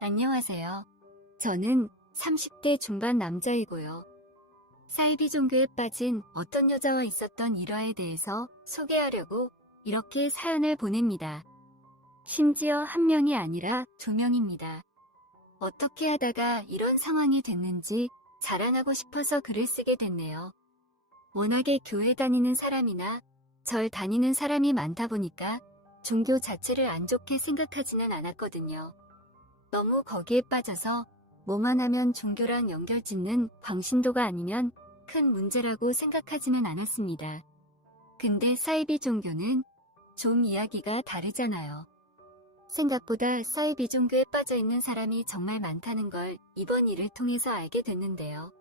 안녕하세요. 저는 30대 중반 남자이고요. 사이비 종교에 빠진 어떤 여자와 있었던 일화에 대해서 소개하려고 이렇게 사연을 보냅니다. 심지어 한 명이 아니라 두 명입니다. 어떻게 하다가 이런 상황이 됐는지 자랑하고 싶어서 글을 쓰게 됐네요. 워낙에 교회 다니는 사람이나 절 다니는 사람이 많다 보니까 종교 자체를 안 좋게 생각하지는 않았거든요. 너무 거기에 빠져서 뭐만 하면 종교랑 연결짓는 광신도가 아니면 큰 문제라고 생각하지는 않았습니다. 근데 사이비 종교는 좀 이야기가 다르잖아요. 생각보다 사이비 종교에 빠져 있는 사람이 정말 많다는 걸 이번 일을 통해서 알게 됐는데요.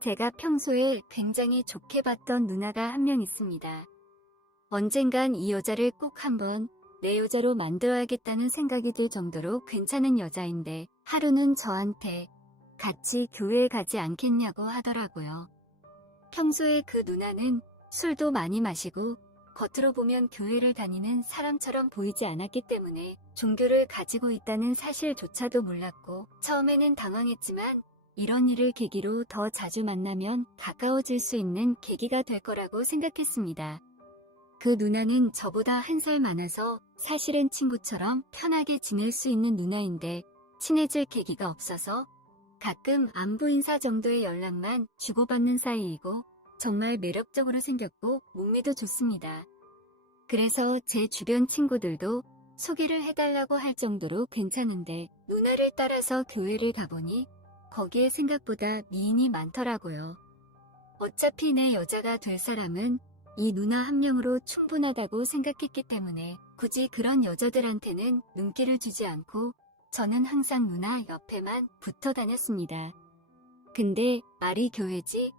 제가 평소에 굉장히 좋게 봤던 누나가 한 명 있습니다. 언젠간 이 여자를 꼭 한번 내 여자로 만들어야겠다는 생각이 들 정도로 괜찮은 여자인데 하루는 저한테 같이 교회에 가지 않겠냐고 하더라고요. 평소에 그 누나는 술도 많이 마시고 겉으로 보면 교회를 다니는 사람처럼 보이지 않았기 때문에 종교를 가지고 있다는 사실조차도 몰랐고 처음에는 당황했지만 이런 일을 계기로 더 자주 만나면 가까워질 수 있는 계기가 될 거라고 생각했습니다. 그 누나는 저보다 한 살 많아서 사실은 친구처럼 편하게 지낼 수 있는 누나인데 친해질 계기가 없어서 가끔 안부 인사 정도의 연락만 주고받는 사이이고 정말 매력적으로 생겼고 몸매도 좋습니다. 그래서 제 주변 친구들도 소개를 해달라고 할 정도로 괜찮은데 누나를 따라서 교회를 가보니 거기에 생각보다 미인이 많더라고요. 어차피 내 여자가 될 사람은 이 누나 한 명으로 충분하다고 생각했기 때문에 굳이 그런 여자들한테는 눈길을 주지 않고 저는 항상 누나 옆에만 붙어 다녔습니다. 근데 말이 교회지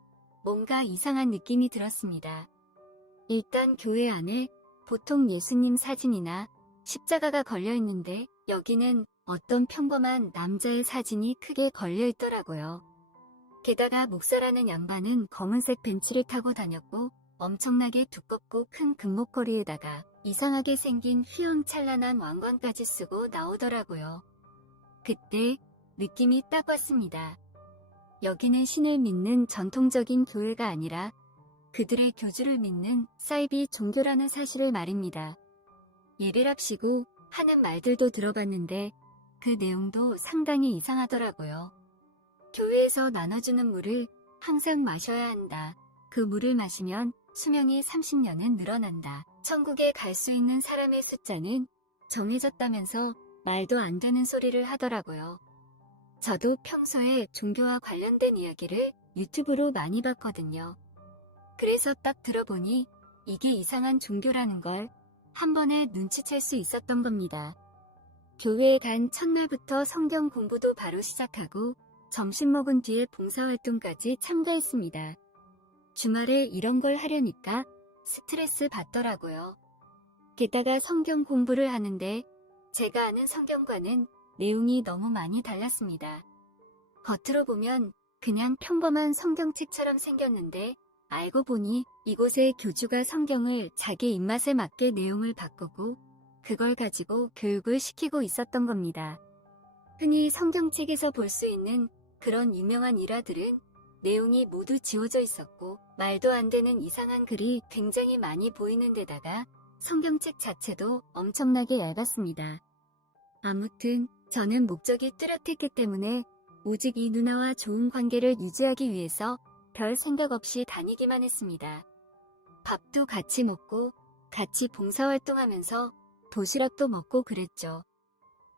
뭔가 이상한 느낌이 들었습니다. 일단 교회 안에 보통 예수님 사진이나 십자가가 걸려 있는데 여기는 어떤 평범한 남자의 사진이 크게 걸려 있더라고요. 게다가 목사라는 양반은 검은색 벤츠를 타고 다녔고 엄청나게 두껍고 큰 금목걸이에다가 이상하게 생긴 휘황찬란한 왕관까지 쓰고 나오더라고요. 그때 느낌이 딱 왔습니다. 여기는 신을 믿는 전통적인 교회가 아니라 그들의 교주를 믿는 사이비 종교라는 사실을 말입니다. 예배랍시고 하는 말들도 들어봤는데 그 내용도 상당히 이상하더라고요. 교회에서 나눠주는 물을 항상 마셔야 한다. 그 물을 마시면 수명이 30년은 늘어난다. 천국에 갈 수 있는 사람의 숫자는 정해졌다면서 말도 안 되는 소리를 하더라고요. 저도 평소에 종교와 관련된 이야기를 유튜브로 많이 봤거든요. 그래서 딱 들어보니 이게 이상한 종교라는 걸 한 번에 눈치챌 수 있었던 겁니다. 교회에 간 첫날부터 성경 공부도 바로 시작하고 점심 먹은 뒤에 봉사활동까지 참가했습니다. 주말에 이런 걸 하려니까 스트레스 받더라고요. 게다가 성경 공부를 하는데 제가 아는 성경과는 내용이 너무 많이 달랐습니다. 겉으로 보면 그냥 평범한 성경책처럼 생겼는데 알고 보니 이곳의 교주가 성경을 자기 입맛에 맞게 내용을 바꾸고 그걸 가지고 교육을 시키고 있었던 겁니다. 흔히 성경책에서 볼 수 있는 그런 유명한 일화들은 내용이 모두 지워져 있었고 말도 안 되는 이상한 글이 굉장히 많이 보이는 데다가 성경책 자체도 엄청나게 얇았습니다. 아무튼 저는 목적이 뚜렷했기 때문에 오직 이 누나와 좋은 관계를 유지하기 위해서 별 생각 없이 다니기만 했습니다. 밥도 같이 먹고 같이 봉사활동하면서 도시락도 먹고 그랬죠.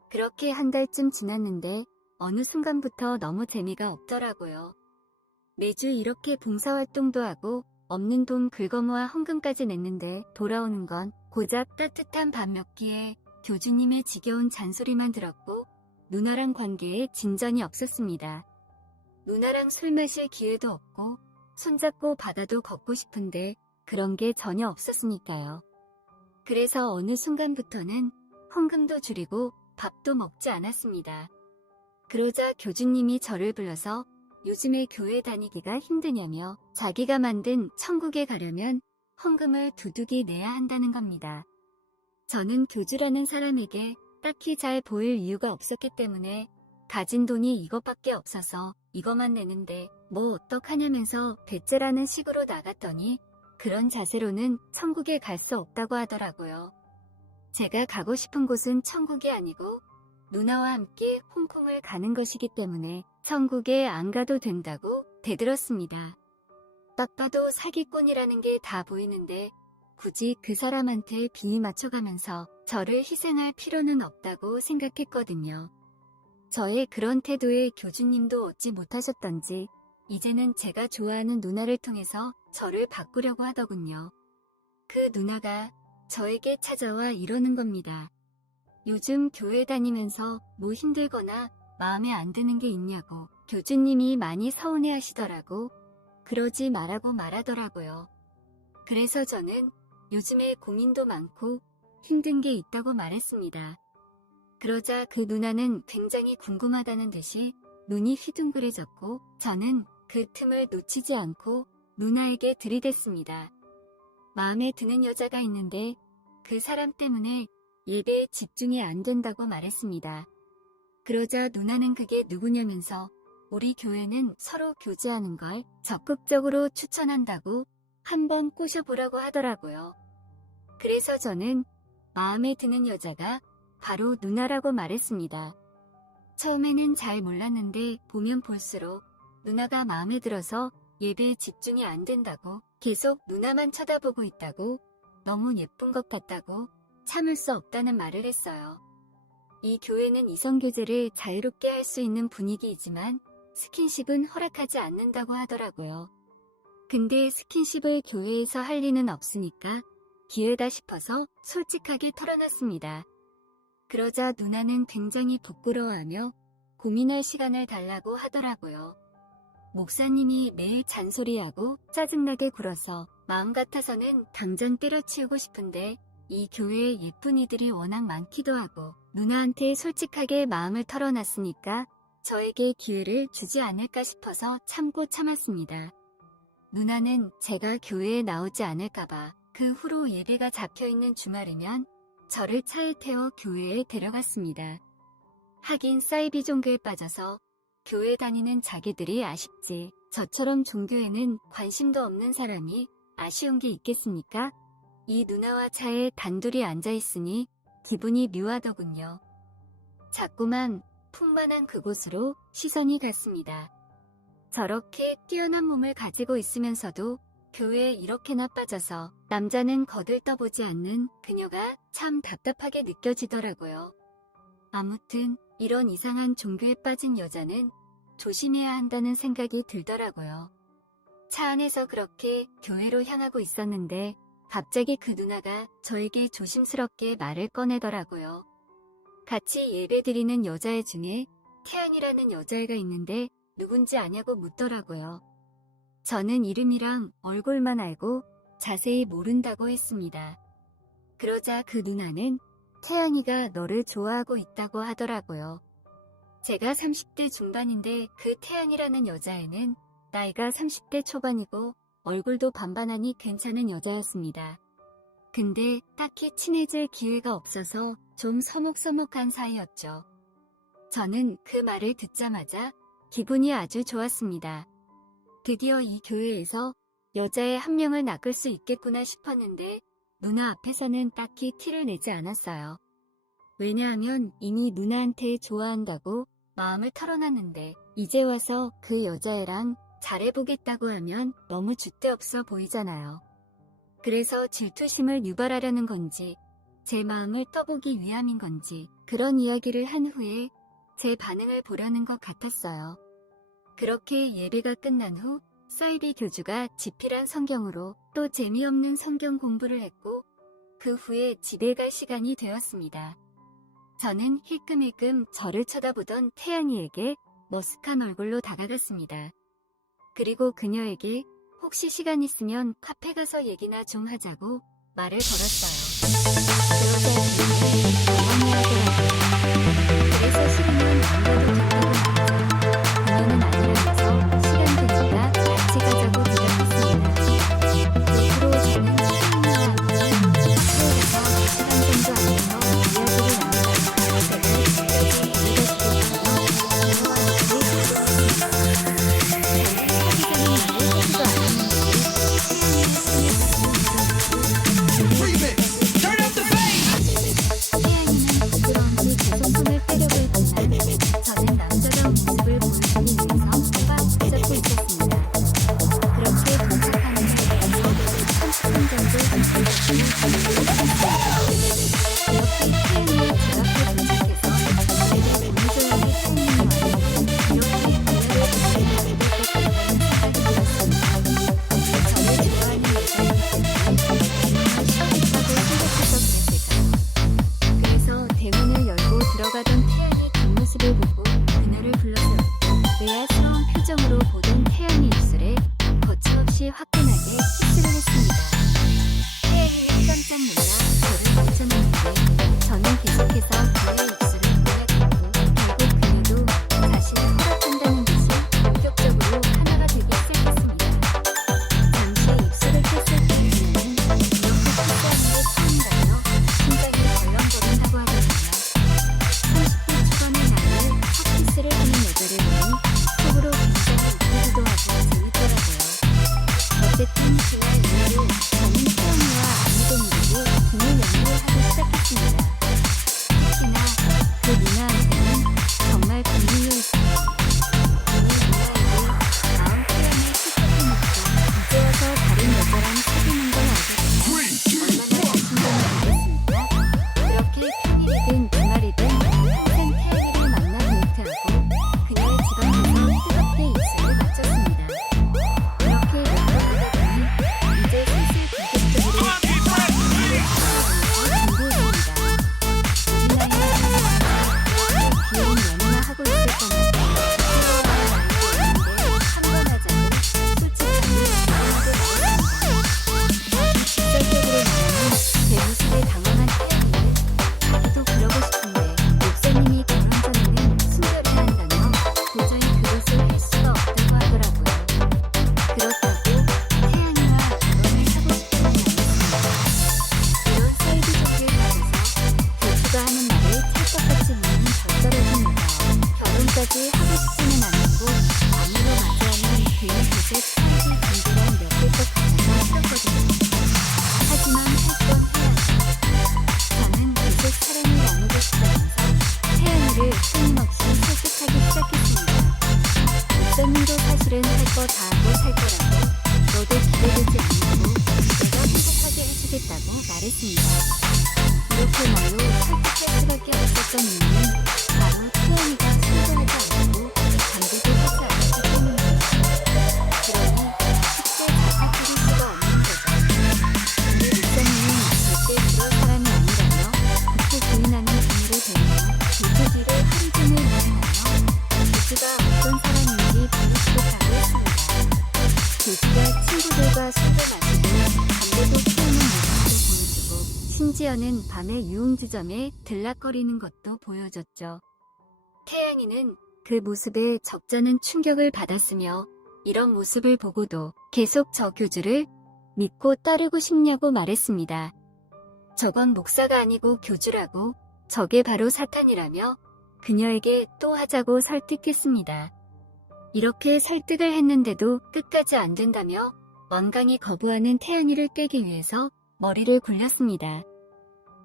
그렇게 한 달쯤 지났는데 어느 순간부터 너무 재미가 없더라고요. 매주 이렇게 봉사활동도 하고 없는 돈 긁어모아 헌금까지 냈는데 돌아오는 건 고작 따뜻한 밥 몇 끼에 교주님의 지겨운 잔소리만 들었고 누나랑 관계에 진전이 없었습니다. 누나랑 술 마실 기회도 없고 손잡고 바다도 걷고 싶은데 그런 게 전혀 없었으니까요. 그래서 어느 순간부터는 헌금도 줄이고 밥도 먹지 않았습니다. 그러자 교주님이 저를 불러서 요즘에 교회 다니기가 힘드냐며 자기가 만든 천국에 가려면 헌금을 두둑이 내야 한다는 겁니다. 저는 교주라는 사람에게 딱히 잘 보일 이유가 없었기 때문에 가진 돈이 이것밖에 없어서 이것만 내는데 뭐 어떡하냐면서 대째라는 식으로 나갔더니 그런 자세로는 천국에 갈 수 없다고 하더라고요. 제가 가고 싶은 곳은 천국이 아니고 누나와 함께 홍콩을 가는 것이기 때문에 천국에 안 가도 된다고 대들었습니다. 딱 봐도 사기꾼이라는 게 다 보이는데 굳이 그 사람한테 비위 맞춰가면서 저를 희생할 필요는 없다고 생각했거든요. 저의 그런 태도에 교주님도 얻지 못하셨던지 이제는 제가 좋아하는 누나를 통해서 저를 바꾸려고 하더군요. 그 누나가 저에게 찾아와 이러는 겁니다. 요즘 교회 다니면서 뭐 힘들거나 마음에 안 드는 게 있냐고 교주님이 많이 서운해 하시더라고. 그러지 말라고 말하더라고요. 그래서 저는 요즘에 고민도 많고 힘든 게 있다고 말했습니다. 그러자 그 누나는 굉장히 궁금하다는 듯이 눈이 휘둥그레졌고 저는 그 틈을 놓치지 않고 누나에게 들이댔습니다. 마음에 드는 여자가 있는데 그 사람 때문에 예배에 집중이 안 된다고 말했습니다. 그러자 누나는 그게 누구냐면서 우리 교회는 서로 교제하는 걸 적극적으로 추천한다고 한번 꼬셔보라고 하더라고요. 그래서 저는 마음에 드는 여자가 바로 누나라고 말했습니다. 처음에는 잘 몰랐는데 보면 볼수록 누나가 마음에 들어서 예배에 집중이 안 된다고 계속 누나만 쳐다보고 있다고 너무 예쁜 것 같다고 참을 수 없다는 말을 했어요. 이 교회는 이성교제를 자유롭게 할 수 있는 분위기이지만 스킨십은 허락하지 않는다고 하더라고요. 근데 스킨십을 교회에서 할 리는 없으니까 기회다 싶어서 솔직하게 털어놨습니다. 그러자 누나는 굉장히 부끄러워하며 고민할 시간을 달라고 하더라고요. 목사님이 매일 잔소리하고 짜증나게 굴어서 마음 같아서는 당장 때려치우고 싶은데 이 교회에 예쁜 이들이 워낙 많기도 하고 누나한테 솔직하게 마음을 털어놨으니까 저에게 기회를 주지 않을까 싶어서 참고 참았습니다. 누나는 제가 교회에 나오지 않을까봐 그 후로 예배가 잡혀있는 주말이면 저를 차에 태워 교회에 데려갔습니다. 하긴 사이비 종교에 빠져서 교회 다니는 자기들이 아쉽지 저처럼 종교에는 관심도 없는 사람이 아쉬운 게 있겠습니까? 이 누나와 차에 단둘이 앉아있으니 기분이 묘하더군요. 자꾸만 풍만한 그곳으로 시선이 갔습니다. 저렇게 뛰어난 몸을 가지고 있으면서도 교회에 이렇게나 빠져서 남자는 거들떠보지 않는 그녀가 참 답답하게 느껴지더라고요. 아무튼 이런 이상한 종교에 빠진 여자는 조심해야 한다는 생각이 들더라고요. 차 안에서 그렇게 교회로 향하고 있었는데 갑자기 그 누나가 저에게 조심스럽게 말을 꺼내더라고요. 같이 예배드리는 여자애 중에 태연이라는 여자애가 있는데 누군지 아냐고 묻더라고요. 저는 이름이랑 얼굴만 알고 자세히 모른다고 했습니다. 그러자 그 누나는 태연이가 너를 좋아하고 있다고 하더라고요. 제가 30대 중반인데 그 태연이라는 여자애는 나이가 30대 초반이고 얼굴도 반반하니 괜찮은 여자였습니다. 근데 딱히 친해질 기회가 없어서 좀 서먹서먹한 사이였죠. 저는 그 말을 듣자마자 기분이 아주 좋았습니다. 드디어 이 교회에서 여자애 한 명을 낚을 수 있겠구나 싶었는데 누나 앞에서는 딱히 티를 내지 않았어요. 왜냐하면 이미 누나한테 좋아한다고 마음을 털어놨는데 이제 와서 그 여자애랑 잘해보겠다고 하면 너무 줏대없어 보이잖아요. 그래서 질투심을 유발하려는 건지 제 마음을 떠보기 위함인 건지 그런 이야기를 한 후에 제 반응을 보려는 것 같았어요. 그렇게 예배가 끝난 후 사이비 교주가 지필한 성경으로 또 재미없는 성경 공부를 했고 그 후에 집에 갈 시간이 되었습니다. 저는 힐끔힐끔 저를 쳐다보던 태연이에게 머쓱한 얼굴로 다가갔습니다. 그리고 그녀에게 혹시 시간 있으면 카페 가서 얘기나 좀 하자고 말을 걸었어요. 그러자 그녀는 당황해하더라고요. 그래서 싫으면 안 가도 된다고 말하자. 그녀는 아니라면서 시간 되니까 같이 가자고 대답했습니다. 옆으로 저는 태연이와 함께 서울에서 2시간 정도 앉아서 이야기를 나누다가 제가 이해가 되었고요. 그렇게까지 하고 싶지는 않았고 아무로 맞이하면 괜히 그새 살기 든든한 몇 개적 같아서 싫었거든요. 하지만 할 건 해야죠. 저는 계속 사랑을 나누고 싶다면서 태연이를 끊임없이 설득하기 시작했습니다. 목사님도 사실은 할 거 다 하고 살 거라고 너도 기대되지 않고 내가 행복하게 해주겠다고 말했습니다. 이렇게 말로 설득할 수밖에 없었던 이유는 바로 태연이가 순종하지 않고 반대도 하지 않았기 때문입니다. 그러니 쉽게 자석드릴 수가 없는 거죠. 우리 목사님은 절대 그럴 사람이 아니라며 극구 부인하는 분위를 배우며 교주기를 하루 종일 고민하며 교주가 어떤 사람인지 보여주겠다고 했습니다. 교주가 친구들과 술도 마시고 담배도 피우는 모습도 보여주고 심지어는 밤에 유흥주점에 들락거리는 것도 보여줬죠. 태양이는 그 모습에 적잖은 충격을 받았으며 이런 모습을 보고도 계속 저 교주를 믿고 따르고 싶냐고 말했습니다. 저건 목사가 아니고 교주라고, 저게 바로 사탄이라며 그녀에게 또 하자고 설득했습니다. 이렇게 설득을 했는데도 끝까지 안 된다며 완강히 거부하는 태연이를 깨기 위해서 머리를 굴렸습니다.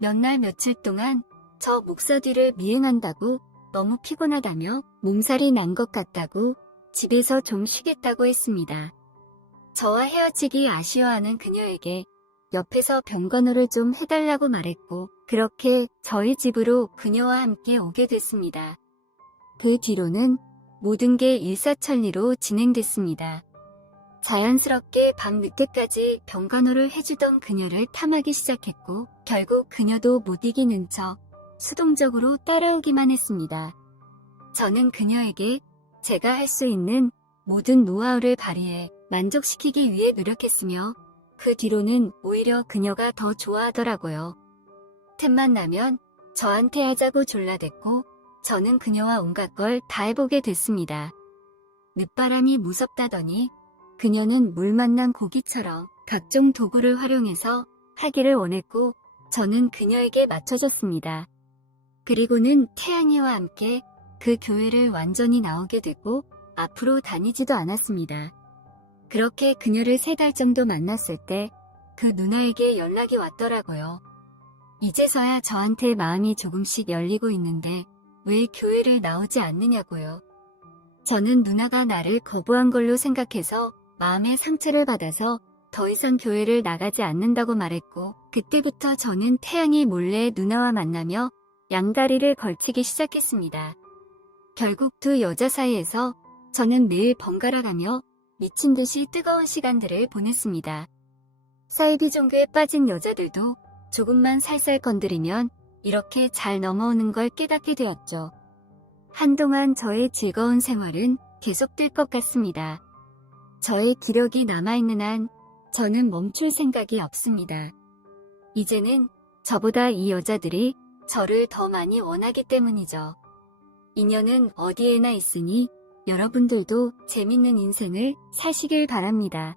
몇 날 며칠 동안 저 목사 뒤를 미행한다고 너무 피곤하다며 몸살이 난 것 같다고 집에서 좀 쉬겠다고 했습니다. 저와 헤어지기 아쉬워하는 그녀에게 옆에서 병간호를 좀 해달라고 말했고 그렇게 저희 집으로 그녀와 함께 오게 됐습니다. 그 뒤로는 모든 게 일사천리로 진행됐습니다. 자연스럽게 밤 늦게까지 병간호를 해주던 그녀를 탐하기 시작했고 결국 그녀도 못 이기는 척 수동적으로 따라오기만 했습니다. 저는 그녀에게 제가 할 수 있는 모든 노하우를 발휘해 만족시키기 위해 노력했으며 그 뒤로는 오히려 그녀가 더 좋아하더라고요. 틈만 나면 저한테 하자고 졸라댔고 저는 그녀와 온갖 걸 다 해보게 됐습니다. 늦바람이 무섭다더니 그녀는 물 만난 고기처럼 각종 도구를 활용해서 하기를 원했고 저는 그녀에게 맞춰졌습니다. 그리고는 태양이와 함께 그 교회를 완전히 나오게 되고 앞으로 다니지도 않았습니다. 그렇게 그녀를 3달 정도 만났을 때 그 누나에게 연락이 왔더라고요. 이제서야 저한테 마음이 조금씩 열리고 있는데 왜 교회를 나오지 않느냐고요. 저는 누나가 나를 거부한 걸로 생각해서 마음의 상처를 받아서 더 이상 교회를 나가지 않는다고 말했고 그때부터 저는 태양이 몰래 누나와 만나며 양다리를 걸치기 시작했습니다. 결국 두 여자 사이에서 저는 매일 번갈아가며 미친 듯이 뜨거운 시간들을 보냈습니다. 사이비 종교에 빠진 여자들도 조금만 살살 건드리면 이렇게 잘 넘어오는 걸 깨닫게 되었죠. 한동안 저의 즐거운 생활은 계속될 것 같습니다. 저의 기력이 남아있는 한 저는 멈출 생각이 없습니다. 이제는 저보다 이 여자들이 저를 더 많이 원하기 때문이죠. 인연은 어디에나 있으니 여러분들도 재밌는 인생을 사시길 바랍니다.